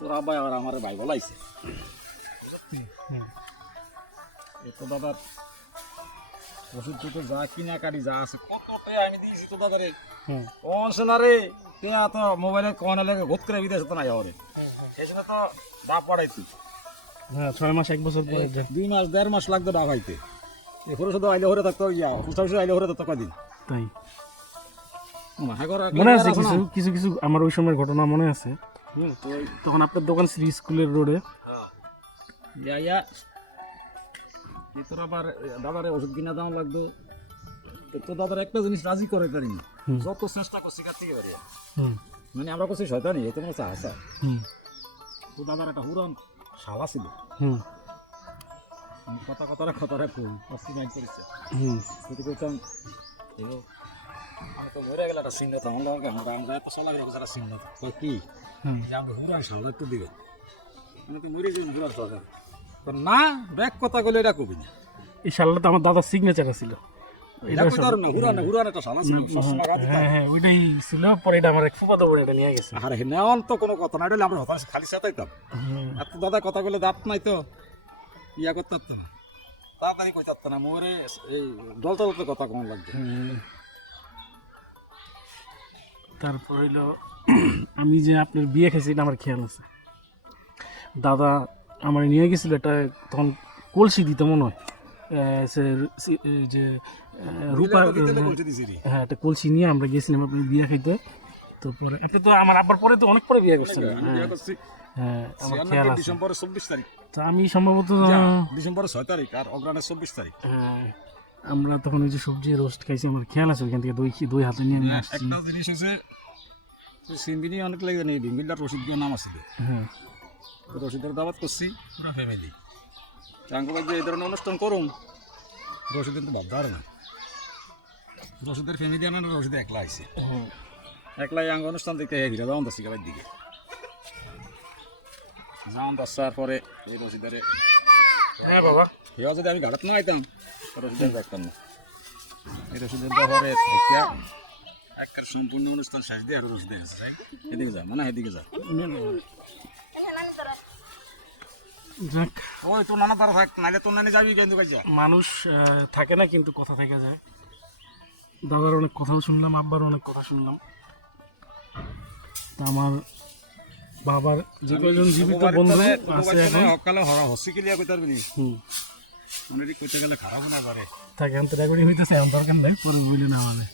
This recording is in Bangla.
তোর আব্বাই আবার আমার ভাই বলাইছে তো দাদার ওষুধ টুষুধ যা কিনা কাটি যা আছে কত টাকা আমি দিয়েছি তো দাদারে অনছে না রে টেয়া তো মোবাইলে কোনে লেগে ঘুত করে বিদেশে তো নাই হরে সেই জন্য তো ডাব পাঠাইছি। হ্যাঁ 6 মাস 1 বছর পরে 2 মাস 1.5 মাস লাগতো ডাব আইতে এই খরচ তো আইলে হরে থাকতো ইয়া পুষ্টা আইলে হরে থাকতো কদিন তাই মনে মনে আছে কিছু কিছু আমার ওই সময়ের ঘটনা মনে আছে। তো তখন আপনার দোকান ছিল স্কুলের রোডে। তোর আবার দাদারে ওষুধ কিনা দাম লাগতো তো দাদার একটা জিনিস রাজি করে পারিনি যত চেষ্টা করছি কার থেকে পারি মানে আমরা করছি শয়তানি এতে মনে হচ্ছে তো দাদার একটা হুরান শালা ছিল কথাটা কই অস্তি মাইন্ড করেছে যদি কইতাম আমি তো মরে গেলে একটা চিহ্ন আমরা এত চলা গেলে যারা চিহ্ন কি যে আমরা হুরান শালা একটু দিবে আমি তো মরে যাই হুরান শালা না ব্যাক কথা বলে এটা কবি না এই শালাটা তো আমার দাদার সিগনেচার ছিল। ওইটাই ছিল পরে এটা আমার এক ফুফাতো বোন এটা নিয়ে গেছে। আরে নেওয়ান তো কোনো কথা না এটা আমরা খালি সাথেইতাম এত দাদা কথা বলে দাঁত নাই তো ইয়া করতে পারতো না তাড়াতাড়ি কইতে পারতো না মোরে এই দলতে দলতে কথা কেমন লাগবে। তারপর হইলো আমি যে আপনার বিয়ে খেয়েছি এটা আমার খেয়াল আছে। দাদা আমার নিয়ে গেছিল এটা তখন কলসি দিতে মনে হয় যে রূপা হ্যাঁ একটা কলসি নিয়ে আমরা গেছিলাম আপনার বিয়ে খাইতে। তো পরে আপনি তো আমার আব্বার পরে তো অনেক পরে বিয়ে করছেন। হ্যাঁ আমার খেয়াল আছে ডিসেম্বরের 24 তারিখ তো আমি সম্ভবত ডিসেম্বরের 6 তারিখ আর অগ্রাণের 24 তারিখ। হ্যাঁ আমরা তখন ওই যে সবজি রোস্ট খাইছি আমার খেয়াল আছে ওইখান থেকে দই হাতে নিয়ে আমি আসছি। একটা জিনিস হচ্ছে সিম্বিনি অনেক লাগে নেই ভিঙ্গিলটার রশিদ নাম আছে হ্যাঁ রশিদের দাওয়াত করছি পুরো ফ্যামিলি চাঙ্গবাদ যে এই ধরনের অনুষ্ঠান করুন রশিদের তো ভাবতে পারে না রশিদের ফ্যামিলি আনা রশিদ একলা আইসে একলাই আঙ্গ অনুষ্ঠান দেখতে হিরা যাওয়ান দশ শিকারের দিকে যাওয়ান দশটার পরে এই রশিদারে হ্যাঁ বাবা হেয়া যদি আমি ঘাটত না আইতাম রশিদের দেখতাম না এই রশিদের ব্যাপারে একটা সম্পূর্ণ অনুষ্ঠান শেষ দিয়ে আরো রশিদে আসে এদিকে যা মানে এদিকে যা ওই তোর নানা তারা থাক নাহলে তোর নানি যাবি কিন্তু মানুষ থাকে না কিন্তু কথা থেকে যায়। দাদার অনেক কথাও শুনলাম আব্বার অনেক কথা শুনলাম। তা আমার বাবার যে কয়জন জীবিত বন্ধু আছে এখন সকালে হসি ক্লিয়ার করতে পারবি মনে কইতে গেলে খারাপ না পারে থাকে অন্তরাগুড়ি হইতেছে দরকার নেই পরে বলে না আমাদের